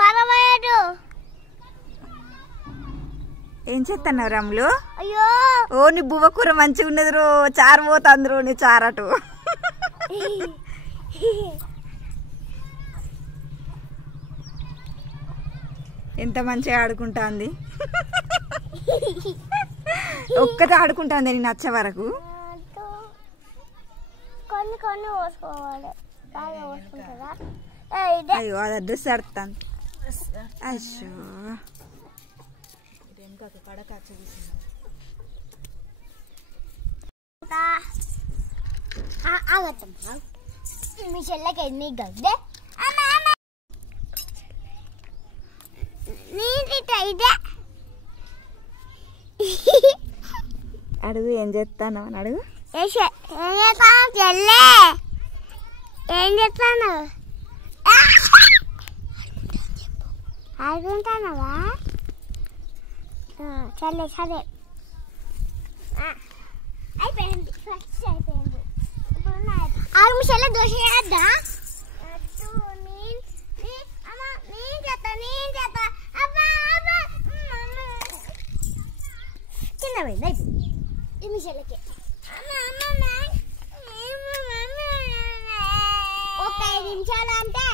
పరవాడు ఏం చేస్తున్నావు రాములు? అయ్యో ఓ నీ బువ్వ కూర మంచిగా ఉన్నది రో, చారు పోతాంది నీ చారటు. ఎంత మంచిగా ఆడుకుంటాంది. ఒక్కతే ఆడుకుంటాంది నేను నచ్చే వరకు. కొన్ని కొన్ని పోసుకోవాలి. బాగా పోసుకుంటారా? అయ్యో అది డ్రెస్ ఆడుతాను. అయ్యో మీ చెల్లెకి ఎన్ని గడ్డే అడుగు ఏం చేస్తాను అని అడుగు. చెల్లె ఏం చెప్తాను? ఆడుకుంటానవా? సరే సరే అయిపోయింది. ఫస్ట్ అయిపోయింది. ఇప్పుడు మీ చెల్లె దోశ చేద్దా? చిన్న పోయింది అయిపోయింది మీ చెల్లెకి. ఒక 5 నిమిషాలు అంటే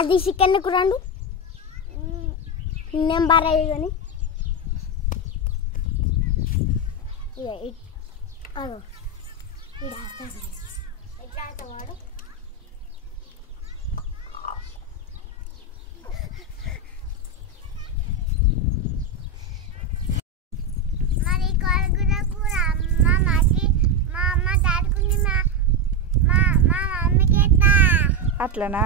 అది చికెన్ కూరండు నెంబర్ అయ్యి కానీ అదో ఎట్లా వాడు మరి కొడుకుల కూర మా అమ్మ దాటుకుంది. మా మమ్మీకి ఎట్లా అట్లనా?